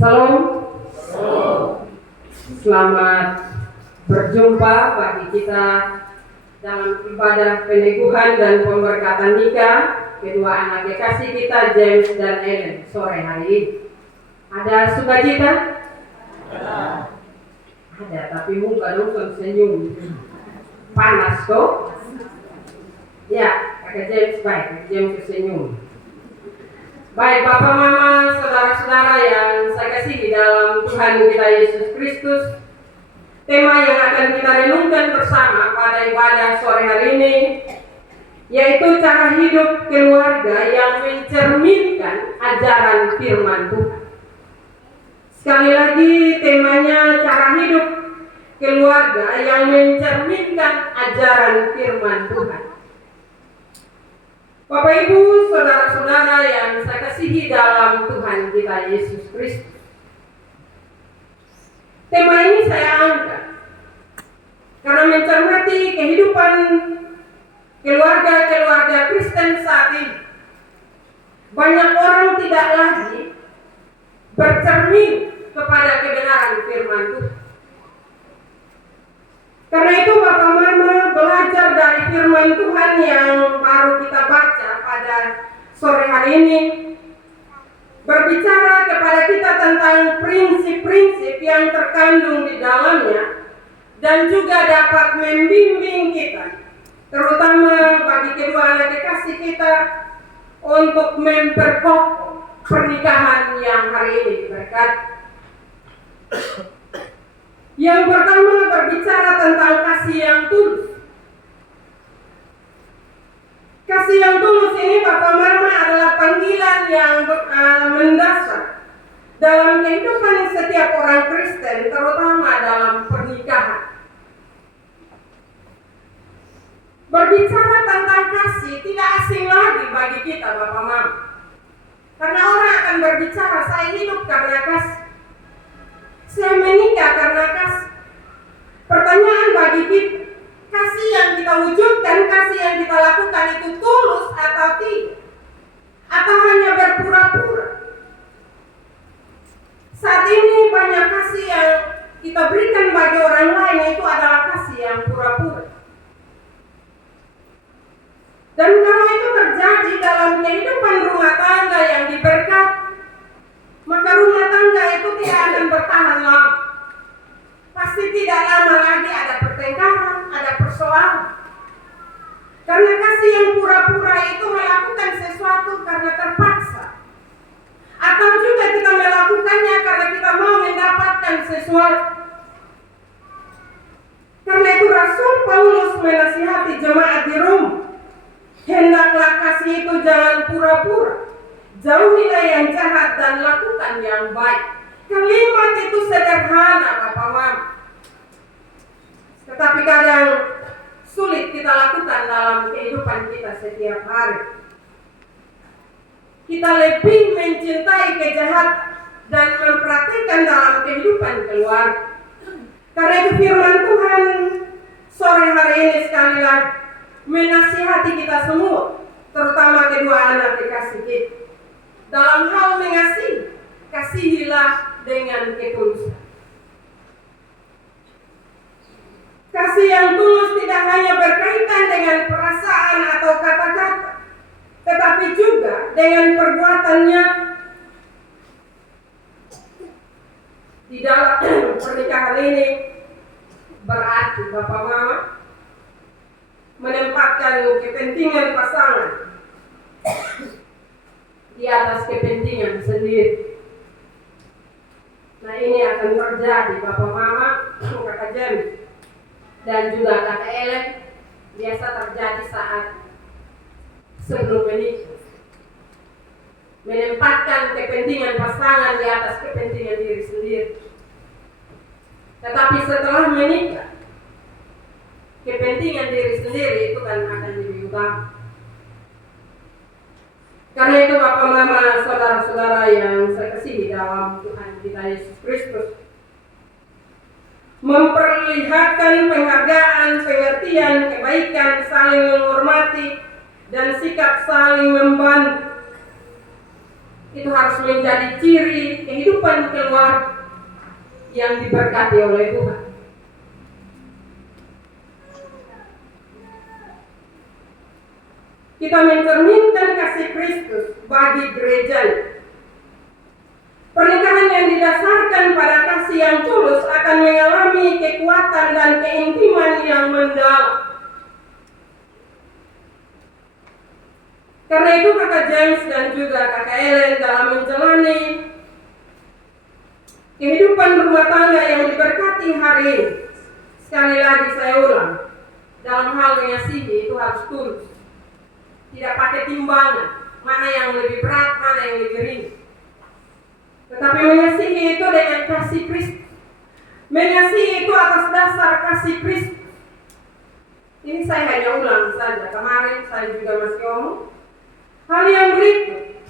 Salam. Selamat berjumpa bagi kita dalam ibadah peneguhan dan pemberkatan nikah kedua anak kekasih kita, James dan Ellen, sore hari ini. Ada sukacita? Ada, tapi muka dong senyum. Panas kok? Ya, kakak James baik, kakak James senyum. Baik, Bapak, Mama, saudara-saudara yang saya kasihi dalam Tuhan kita Yesus Kristus, tema yang akan kita renungkan bersama pada ibadah sore hari ini yaitu cara hidup keluarga yang mencerminkan ajaran firman Tuhan. Sekali lagi, temanya cara hidup keluarga yang mencerminkan ajaran firman Tuhan. Bapak, Ibu, saudara-saudara yang saya kasihi dalam Tuhan kita Yesus Kristus, tema ini saya angkat karena mencermati kehidupan keluarga-keluarga Kristen saat ini. Banyak orang tidak lagi bercermin kepada kebenaran firman Tuhan. Karena itu Bapak Mama belajar dari firman Tuhan yang baru kita baca pada sore hari ini, berbicara kepada kita tentang prinsip-prinsip yang terkandung di dalamnya dan juga dapat membimbing kita, terutama bagi kedua anak kekasih kita, untuk memperkokoh pernikahan yang hari ini diberkati. Yang pertama berbicara tentang kasih yang tulus. Kasih yang tulus ini Bapak Mama adalah panggilan yang mendasar dalam kehidupan setiap orang Kristen, terutama dalam pernikahan. Berbicara tentang kasih tidak asing lagi bagi kita Bapak Mama, karena orang akan berbicara, saya hidup karena kasih, saya menikah karena kasih. Pertanyaan bagi kita, kasih yang kita wujudkan, kasih yang kita lakukan itu tulus atau tidak? Atau hanya berpura-pura? Saat ini banyak kasih yang kita berikan bagi orang lain itu adalah kasih yang pura-pura. Dan kalau itu terjadi dalam kehidupan rumah tangga yang diberkati, maka rumah tangga itu tidak akan bertahan lama. Pasti tidak lama lagi ada pertengkaran, ada persoalan. Karena kasih yang pura-pura itu melakukan sesuatu karena terpaksa, atau juga kita melakukannya karena kita mau mendapatkan sesuatu. Karena itu Rasul Paulus menasihati jemaat di Roma, hendaklah kasih itu jangan pura-pura. Jauhilah yang jahat dan lakukan yang baik. Kalimat itu sederhana Bapak Mama, tetapi kadang sulit kita lakukan dalam kehidupan kita setiap hari. Kita lebih mencintai kejahatan dan mempraktikkan dalam kehidupan keluarga. Karena itu firman Tuhan sore hari ini sekali lagi menasihati kita semua, terutama kedua anak kekasih kita. Dalam hal mengasihi, kasihilah dengan ketulusan. Kasih yang tulus tidak hanya berkaitan dengan perasaan atau kata-kata, tetapi juga dengan perbuatannya. Di dalam pernikahan ini berarti Bapak Mama menempatkan kepentingan pasangan di atas kepentingan sendiri. Nah, ini akan terjadi Bapak Mama, Kakak James dan juga Kakak Ellen, biasa terjadi saat sebelum menikah. Menempatkan kepentingan pasangan di atas kepentingan diri sendiri. Tetapi setelah menikah, kepentingan diri sendiri itu kan akan lebih utama. Karena itu Bapak Mama, saudara-saudara yang saya kasihi dalam Tuhan kita Yesus Kristus, memperlihatkan penghargaan, pengertian, kebaikan, saling menghormati, dan sikap saling membantu. Itu harus harus menjadi ciri kehidupan keluarga yang diberkati oleh Tuhan. Kita mencerminkan kasih Kristus bagi gereja. Pernikahan yang didasarkan pada kasih yang tulus akan mengalami kekuatan dan keintiman yang mendalam. Karena itu kakak James dan juga kakak Ellen dalam menjalani kehidupan rumah tangga yang diberkati hari ini, sekali lagi saya ulang, dalam hal mengasihi itu harus tulus. Tidak pakai timbangan, mana yang lebih berat, mana yang lebih ringan. Tetapi mengasihi itu dengan kasih Kristus. Mengasihi itu atas dasar kasih Kristus. Ini saya hanya ulang saja, kemarin saya juga masih ngomong. Hal yang berikut,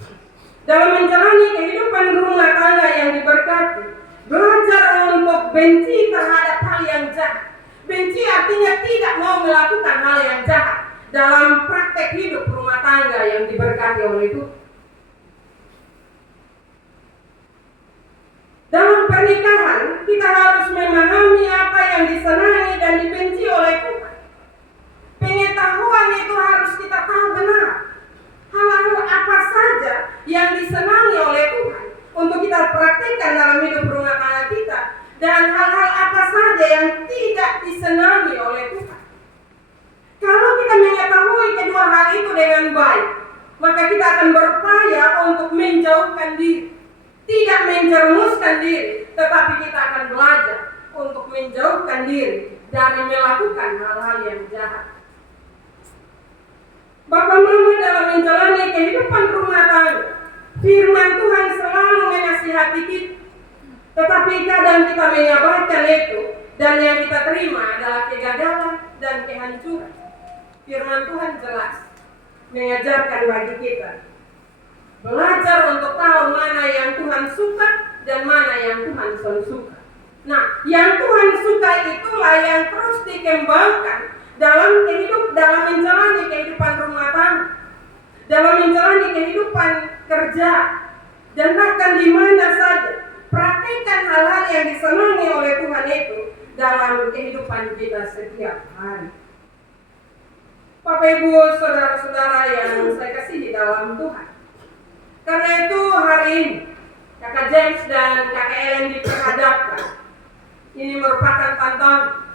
dalam menjalani kehidupan rumah tangga yang diberkati, belajar untuk benci terhadap hal yang jahat. Benci artinya tidak mau melakukan hal yang jahat dalam praktek hidup rumah tangga yang diberkati oleh Tuhan. Dalam pernikahan, kita harus memahami apa yang disenangi dan dibenci oleh Tuhan. Pengetahuan itu harus kita tahu benar. Hal-hal apa saja yang disenangi oleh Tuhan untuk kita praktekkan dalam hidup rumah tangga kita, dan hal-hal apa saja yang tidak disenangi oleh Tuhan. Kalau kita mengetahui kedua hal itu dengan baik, maka kita akan berupaya untuk menjauhkan diri, tidak menjerumuskan diri, tetapi kita akan belajar untuk menjauhkan diri dari melakukan hal-hal yang jahat. Bapak Mama dalam menjalani kehidupan rumah tangga, firman Tuhan selalu menasihati kita. Tetapi kadang kita mengabaikan itu, dan yang kita terima adalah kegagalan dan kehancuran. Firman Tuhan jelas mengajarkan bagi kita belajar untuk tahu mana yang Tuhan suka dan mana yang Tuhan suka. Nah, yang Tuhan suka itulah yang terus dikembangkan dalam menjalani kehidupan rumah tangga, dalam menjalani kehidupan kerja, dan bahkan di mana saja. Praktikkan hal-hal yang disenangi oleh Tuhan itu dalam kehidupan kita setiap hari. Bapak Ibu, saudara-saudara yang saya kasihi dalam Tuhan, karena itu hari ini kakak James dan kakak Ellen diperhadapkan. Ini merupakan tantangan,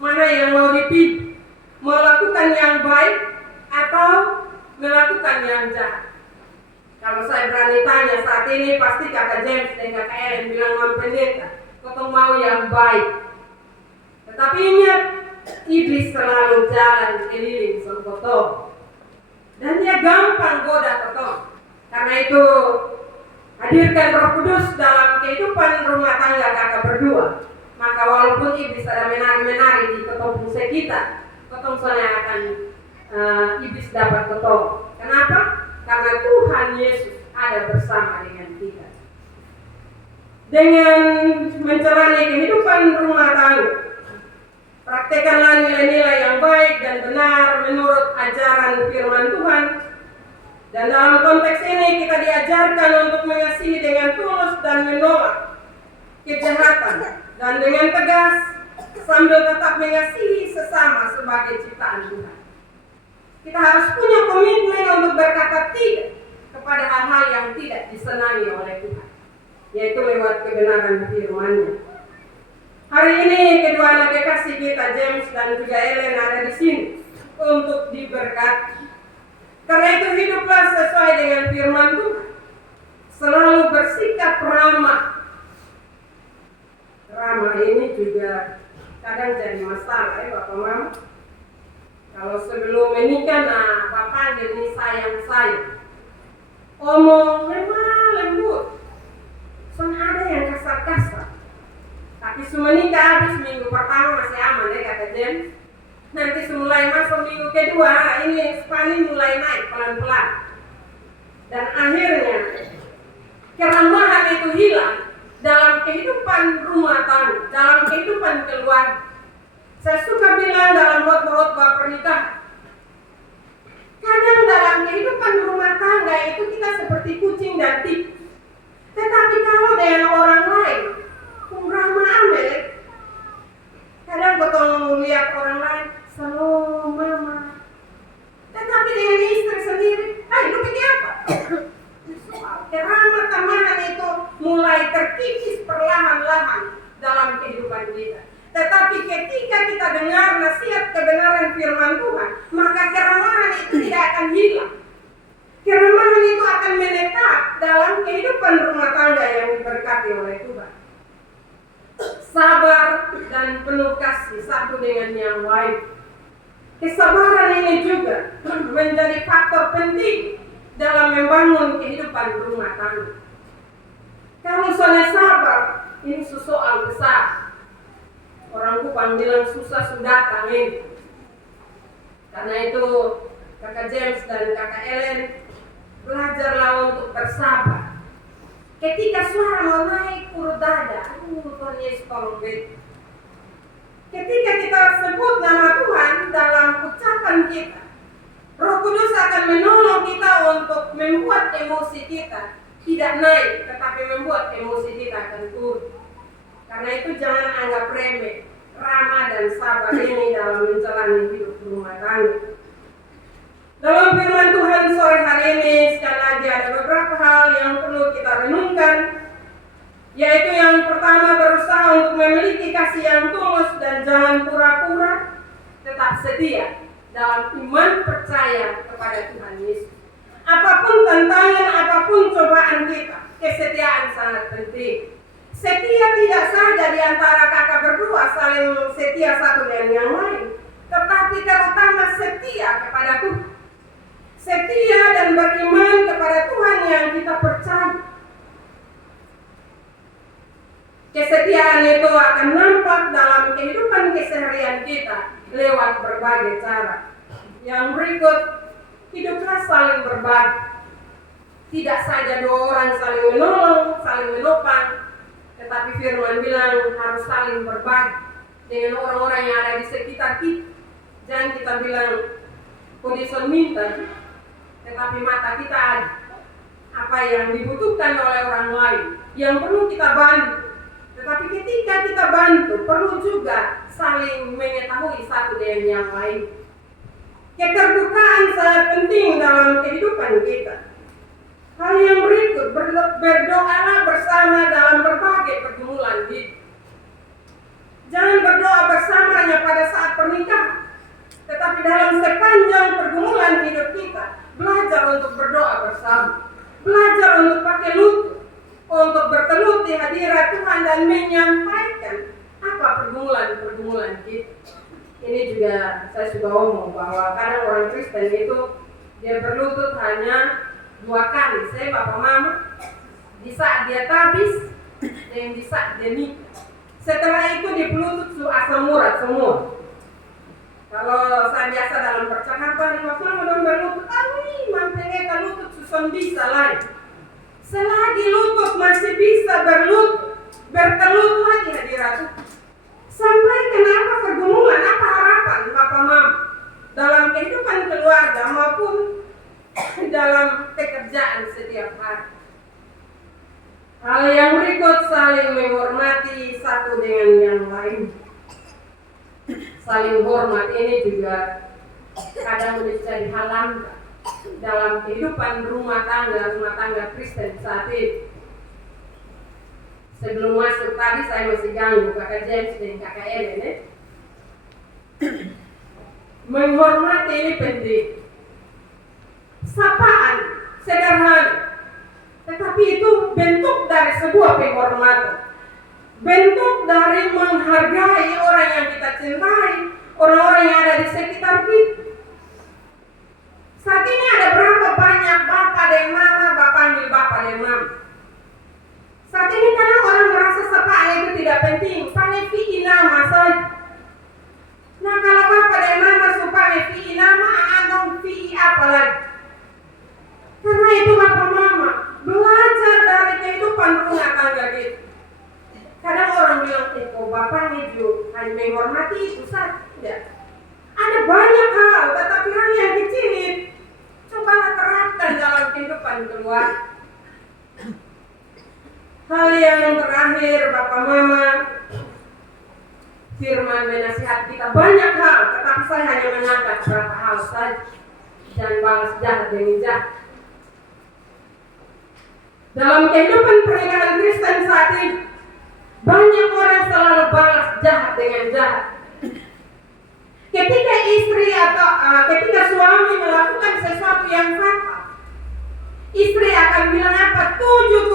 mana yang mau dipilih, melakukan yang baik atau melakukan yang jahat. Kalau saya berani tanya saat ini, pasti kakak James dan kakak Ellen bilang, Mam Pendeta, kau mau yang baik. Tetapi ingat, iblis selalu jalan keliling sengkotong, dan dia gampang goda ketong. Karena itu, hadirkan Roh Kudus dalam kehidupan rumah tangga kakak berdua. Maka walaupun iblis ada menari-menari di ketong fungsi kita, ketong soalnya akan iblis dapat ketong. Kenapa? Karena Tuhan Yesus ada bersama dengan kita. Dengan menjalani kehidupan rumah tangga, praktekkanlah nilai-nilai yang baik dan benar menurut ajaran firman Tuhan. Dan dalam konteks ini kita diajarkan untuk mengasihi dengan tulus dan menolak kejahatan, dan dengan tegas sambil tetap mengasihi sesama sebagai ciptaan Tuhan. Kita harus punya komitmen untuk berkata tidak kepada hal-hal yang tidak disenangi oleh Tuhan, yaitu lewat kebenaran firman-Nya. Hari ini kedua anak kekasih kita, James dan juga Ellen, ada di sini untuk diberkati. Karena itu hiduplah sesuai dengan firman Tuhan. Selalu bersikap ramah. Ramah ini juga kadang jadi masalah ya Bapak Mama. Kalau sebelum menikah, Bapak jadi sayang-sayang, omong lemah lembut, ada yang kasar-kasar. Tapi semenikah habis minggu pertama masih aman ya kata James. Nanti semulai masuk minggu kedua, ini Spani mulai naik pelan-pelan. Dan akhirnya keramahan itu hilang dalam kehidupan rumah tangga, dalam kehidupan keluarga. Saya suka bilang dalam khotbah pernikahan, kadang dalam kehidupan rumah tangga itu kita seperti kucing dan tikus. kehidupan rumah tangga yang diberkati oleh Tuhan. Sabar dan penuh kasih satu dengan yang lain. Kesabaran ini juga menjadi faktor penting dalam membangun kehidupan rumah tangga. Kalau soalnya sabar, ini soal besar. Orang Kupang bilang susah sudah datang ini. Karena itu Kakak James dan Kakak Ellen belajarlah untuk bersabar. Ketika suara mau naik urut dada, Tuhan Yesus tolong beta. Ketika kita sebut nama Tuhan dalam ucapan kita, Roh Kudus akan menolong kita untuk membuat emosi kita tidak naik, tetapi membuat emosi kita akan turun. Karena itu jangan anggap remeh, ramah dan sabar ini dalam menjalani hidup rumah tangga. Dalam firman Tuhan sore hari ini, sekali lagi ada beberapa hal yang perlu kita renungkan, yaitu yang pertama, berusaha untuk memiliki kasih yang tulus dan jangan pura-pura, tetap setia dalam iman percaya kepada Tuhan Yesus. Apapun tantangan, apapun cobaan kita, kesetiaan sangat penting. Setia tidak saja di antara kakak berdua saling setia satu dengan yang lain, tetapi terutama setia kepada Tuhan. Setia dan beriman kepada Tuhan yang kita percaya. Kesetiaan itu akan nampak dalam kehidupan keseharian kita lewat berbagai cara. Yang berikut, hiduplah saling berbagi. Tidak saja dua orang saling menolong, saling menopang, tetapi firman bilang harus saling berbagi dengan orang-orang yang ada di sekitar kita. Jangan kita bilang, kondisi minta, tetapi mata kita ada. Apa yang dibutuhkan oleh orang lain, yang perlu kita bantu. Tetapi ketika kita bantu, perlu juga saling mengetahui satu dengan yang lain. Keterbukaan sangat penting dalam kehidupan kita. Hal yang berikut, berdoalah bersama dalam berbagai pergumulan hidup. Jangan berdoa bersama hanya pada saat pernikahan, tetapi dalam sepanjang pergumulan hidup kita, belajar untuk berdoa bersama. Belajar untuk pakai lutut, untuk bertelut di hadirat Tuhan dan menyampaikan apa pergumulan kita. Ini juga saya suka ngomong bahwa kadang orang Kristen itu dia berlutut hanya 2 kali. Saya bapak mama di saat dia tabis dan di saat dia nikah. Setelah itu dia berlutut su asam urat semua. Kalau saya biasa dalam percakapan, bapak mama dong berlutut, mampengeta lutut susun bisa lain. Selagi lutut masih bisa bertelut lagi hadirat Tuhan. Sampai kenapa pergumulan, apa harapan bapak mama dalam kehidupan keluarga maupun dalam pekerjaan setiap hari. Hal yang berikut, saling menghormati satu dengan yang lain. Saling hormat ini juga kadang menjadi halangan dalam kehidupan rumah tangga Kristen saat ini. Sebelum masuk tadi saya masih ganggu Kakak James dan Kakak Ellen. Menghormati ini penting. Sapaan sederhana, tetapi itu bentuk dari sebuah penghormatan. Bentuk dari menghargai orang yang kita cintai, orang-orang yang ada di sekitar kita. Saat ini ada berapa banyak bapak dan mama, bapak panggil bapak dan mama. Saat ini kadang orang merasa sapaan itu tidak penting, panggil VI nama saja. Nah kalau bapak dan mama supaya VI nama, atau VI apa lagi? Karena itu bapak mama belajar dari kehidupan rumah tangga kita. Kadang orang bilang, kok bapaknya juga hanya menghormati itu saja. Tidak. Ada banyak hal, tetapi hal yang kecil ini cobalah terapkan dalam kehidupan keluarga. Hal yang terakhir, bapak mama, firman menasihat kita banyak hal, tetapi saya hanya mengangkat beberapa hal saja. Jangan balas jahat dengan jahat. Dalam kehidupan pernikahan Kristen saat ini, banyak orang selalu balas jahat dengan jahat. Ketika istri atau ketika suami melakukan sesuatu yang fatal, istri akan bilang apa? 7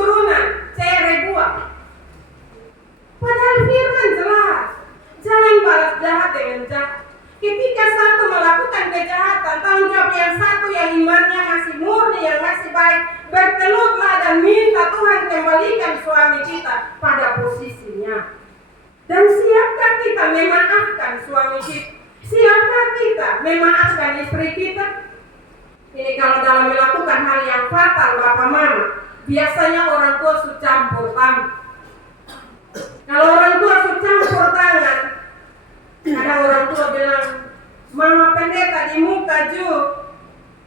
baik, bertelurlah dan minta Tuhan kembalikan suami kita pada posisinya. Dan siapkah kita memaafkan suami kita? Siapkah kita memaafkan istri kita? Ini kalau dalam melakukan hal yang fatal, Bapak Mama, biasanya orang tua sudah campur tangan. Kalau orang tua sudah campur tangan, ada orang tua bilang, Mama pendeta di muka ju,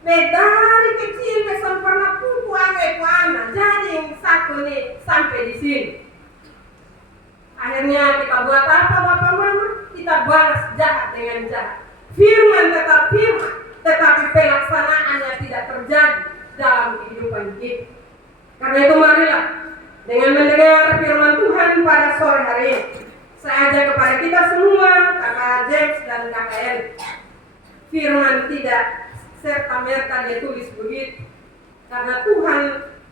dari kecil pesan pernah pupu anak, jadi satu nih sampai di sini. Akhirnya kita buat apa Bapak Mama? Kita balas jahat dengan jahat. Firman tetap firman, tetapi pelaksanaannya tidak terjadi dalam kehidupan kita. Karena itu marilah dengan mendengar firman Tuhan pada sore hari ini, saya ajak kepada kita semua, Kakak James dan Kakak Eli. Firman tidak serta-merta dia tulis begitu, karena Tuhan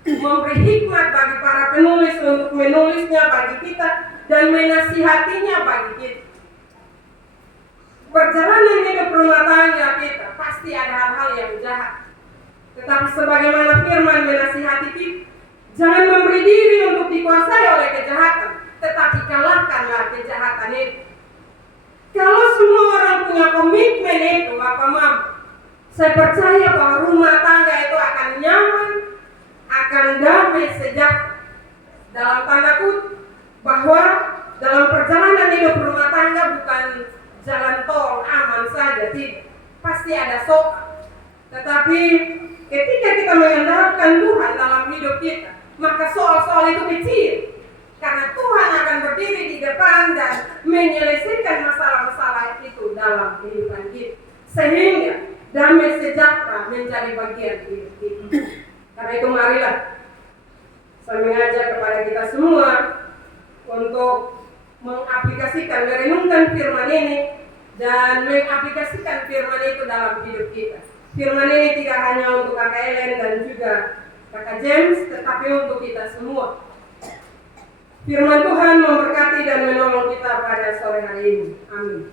memberi hikmat bagi para penulis untuk menulisnya bagi kita dan menasihatinya bagi kita. Perjalanan hidup rumah tangga kita pasti ada hal-hal yang jahat, tetapi sebagaimana firman menasihati kita, jangan memberi diri untuk dikuasai oleh kejahatan, tetapi kalahkanlah kejahatan itu. Kalau semua orang punya komitmen itu, Bapak Mama, saya percaya bahwa rumah tangga itu akan nyaman, akan damai sejahtera. Dalam tanda kutip, bahwa dalam perjalanan hidup rumah tangga bukan jalan tol aman saja, tidak. Pasti ada soal. Tetapi ketika kita mengandalkan Tuhan dalam hidup kita, maka soal-soal itu kecil. Karena Tuhan akan berdiri di depan dan menyelesaikan masalah-masalah itu dalam kehidupan kita. Sehingga damai sejahtera menjadi bagian hidup kita. Karena itu marilah saya mengajak kepada kita semua untuk mengaplikasikan, merenungkan firman ini dan mengaplikasikan firman itu dalam hidup kita. Firman ini tidak hanya untuk Kakak Ellen dan juga Kakak James, tetapi untuk kita semua. Firman Tuhan memberkati dan menolong kita pada sore hari ini. Amin.